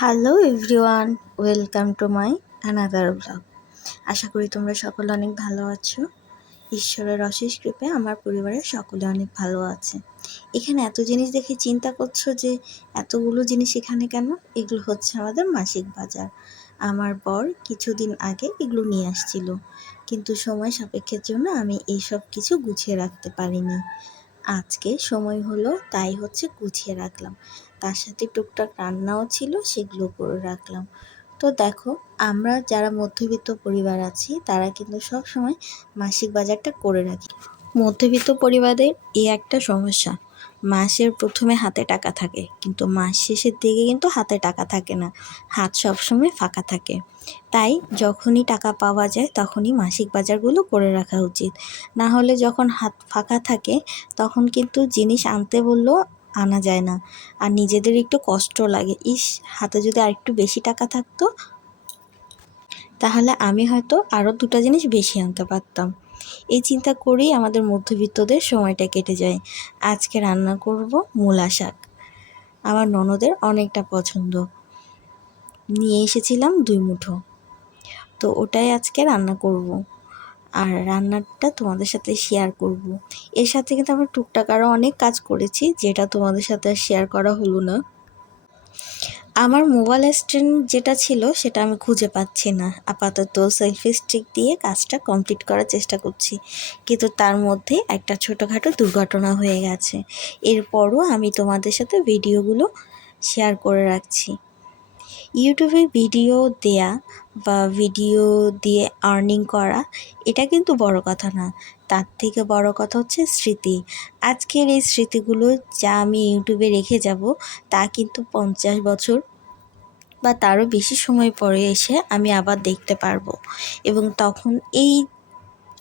Hello everyone, welcome to my another blog. আশা করি তোমরা সকলে অনেক ভালো আছো। ঈশ্বরের অশেষ কৃপায় আমার পরিবারের সকলে অনেক ভালো আছে। এখানে এত জিনিস দেখে চিন্তা করছো যে এতগুলো জিনিস এখানে কেন? এগুলো হচ্ছে আমাদের মাসিক বাজার। আমার বর কিছুদিন আগে এগুলো নিয়ে আসছিল, কিন্তু সময় সাপেক্ষের জন্য আমি এইসব কিছু গুছিয়ে রাখতে পারিনি। আজকে সময় হলো তাই গুছিয়ে রাখলাম। তার সাথে টুকটাক রান্নাও ছিল, সেগুলো করে রাখলাম। তো দেখো, আমরা যারা মধ্যবিত্ত পরিবার আছি তারা কিন্তু সব সময় মাসিক বাজারটা করে রাখি। মধ্যবিত্ত পরিবারের এই একটা সমস্যা, মাসের প্রথমে হাতে টাকা থাকে কিন্তু মাস শেষের দিকে কিন্তু হাতে টাকা থাকে না, হাত সবসময় ফাঁকা থাকে। তাই যখনই টাকা পাওয়া যায় তখনই মাসিক বাজারগুলো করে রাখা উচিত। না হলে যখন হাত ফাঁকা থাকে তখন কিন্তু জিনিস আনতে বললেও আনা যায় না, আর নিজেদের একটু কষ্ট লাগে, ইস হাতে যদি আরেকটু বেশি টাকা থাকতো তাহলে আমি হয়তো আরও দুটো জিনিস বেশি আনতে পারতাম। এই চিন্তা করেই আমাদের মধ্যবিত্তদের সময়টা কেটে যায়। আজকে রান্না করব মূলা শাক, আমার ননদের অনেকটা পছন্দ। নিয়ে এসেছিলাম 2 মুঠো, তো ওটাই আজকে রান্না করব। আর রান্নাটা তোমাদের সাথে শেয়ার করব। এর সাথে কিন্তু আমরা টুকটাক আরও অনেক কাজ করেছি, যেটা তোমাদের সাথে শেয়ার করা হলো না। আমার মোবাইল স্ট্যান্ড যেটা ছিল সেটা আমি খুঁজে পাচ্ছি না। আপাতত সেলফি স্টিক দিয়ে কাজটা কমপ্লিট করার চেষ্টা করছি, কিন্তু তার মধ্যে একটা ছোটোখাটো দুর্ঘটনা হয়ে গেছে। এরপরও আমি তোমাদের সাথে ভিডিওগুলো শেয়ার করে রাখছি। ইউটিউবে ভিডিও দেয়া বা ভিডিও দিয়ে আর্নিং করা, এটা কিন্তু বড় কথা না। তার থেকে বড় কথা হচ্ছে স্মৃতি। আজকের এই স্মৃতিগুলো যা আমি ইউটিউবে রেখে যাব, তা কিন্তু 50 বছর বা তারও বেশি সময় পরে এসে আমি আবার দেখতে পারবো, এবং তখন এই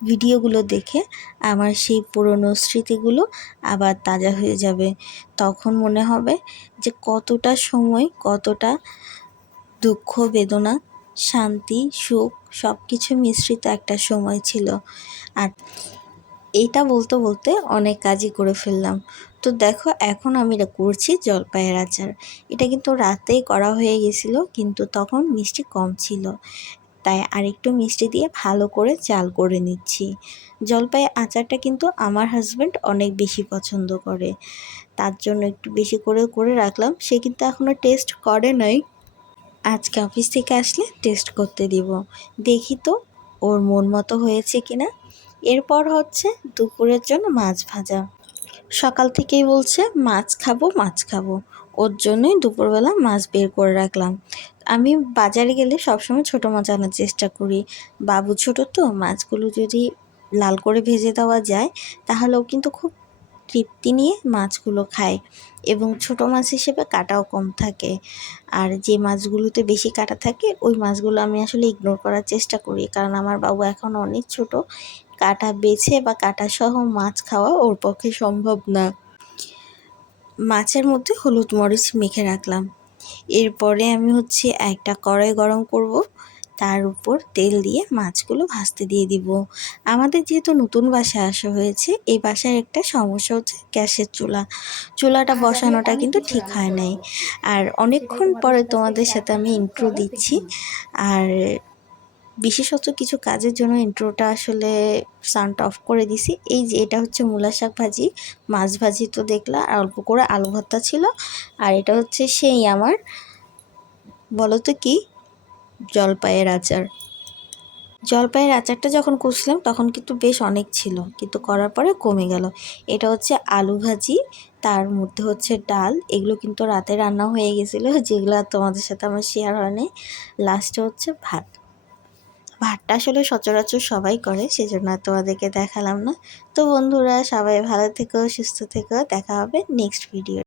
ভিডিওগুলো দেখে আমার সেই পুরনো স্মৃতিগুলো আবার তাজা হয়ে যাবে। তখন মনে হবে যে কতটা সময়, কতটা দুঃখ, বেদনা, শান্তি, সুখ সব কিছু মিশ্রিত একটা সময় ছিল। আর এইটা বলতে বলতে অনেক কাজই করে ফেললাম। তো দেখো, এখন আমি এটা করছি জলপাইয়ের আচার। এটা কিন্তু রাতেই করা হয়ে গেছিলো, কিন্তু তখন মিষ্টি কম ছিল, তাই আরেকটু মিষ্টি দিয়ে ভালো করে জাল করে নিচ্ছি। জলপাইয়ের আচারটা কিন্তু আমার হাজব্যান্ড অনেক বেশি পছন্দ করে, তার জন্য একটু বেশি করে করে রাখলাম। সে কিন্তু এখনও টেস্ট করে নাই, আজকে অফিস থেকে আসলে টেস্ট করতে দিব। দেখি তো ওর মন মতো হয়েছে কিনা। এরপর দুপুরের জন্য মাছ ভাজা। সকাল থেকেই বলছে মাছ খাবো মাছ খাবো, ওর জন্যই দুপুরবেলা মাছ বের করে রাখলাম। আমি বাজারে গেলে সবসময় ছোটো মাছ আনার চেষ্টা করি। বাবু ছোটো তো, মাছগুলো যদি লাল করে ভেজে দেওয়া যায় তাহলেও কিন্তু খুব তৃপ্তি নিয়ে মাছগুলো খায়, এবং ছোটো মাছ হিসেবে কাটাও কম থাকে। আর যে মাছগুলোতে বেশি কাটা থাকে ওই মাছগুলো আমি আসলে ইগনোর করার চেষ্টা করি, কারণ আমার বাবু এখন অনেক ছোট, কাটা বেছে বা কাটা সহ মাছ খাওয়া ওর পক্ষে সম্ভব না। মাছের মধ্যে হলুদ মরিচ মেখে রাখলাম। এরপরে আমি একটা কড়াই গরম করব, তার উপর তেল দিয়ে মাছগুলো ভাজতে দিয়ে দিব। আমাদের যেহেতু নতুন বাসায় আসা হয়েছে, এই বাসায় একটা সমস্যা হচ্ছে গ্যাসের চুলাটা বসানোটা কিন্তু ঠিক হয় নাই। আর অনেকক্ষণ পরে তোমাদের সাথে আমি ইন্ট্রো দিচ্ছি। আর বিশেষত কিছু কাজের জন্য ইন্ট্রোটা আসলে সাউন্ড অফ করে দিছি। এই যে এটা হচ্ছে মূলা শাক ভাজি, মাছ ভাজি তো দেখলা, আর অল্প করে আলু ভর্তা ছিল। আর এটা সেই আমার, বলো তো কি, জলপাইয়ের আচার। জলপাইয়ের আচারটা যখন করছিলাম তখন কিন্তু বেশ অনেক ছিল, কিন্তু করার পরে কমে গেল। এটা আলু ভাজি, তার মধ্যে ডাল। এগুলো কিন্তু রাতে রান্না হয়ে গেছিলো, যেগুলো তোমাদের সাথে আমার শেয়ার হয়নি। লাস্টে ভাতটা আসলে সচরাচর সবাই করে, সেজন্য তোমাদেরকে দেখালাম না। তো বন্ধুরা, সবাই ভালো থেকো, সুস্থ থেকো, দেখা হবে নেক্সট ভিডিও।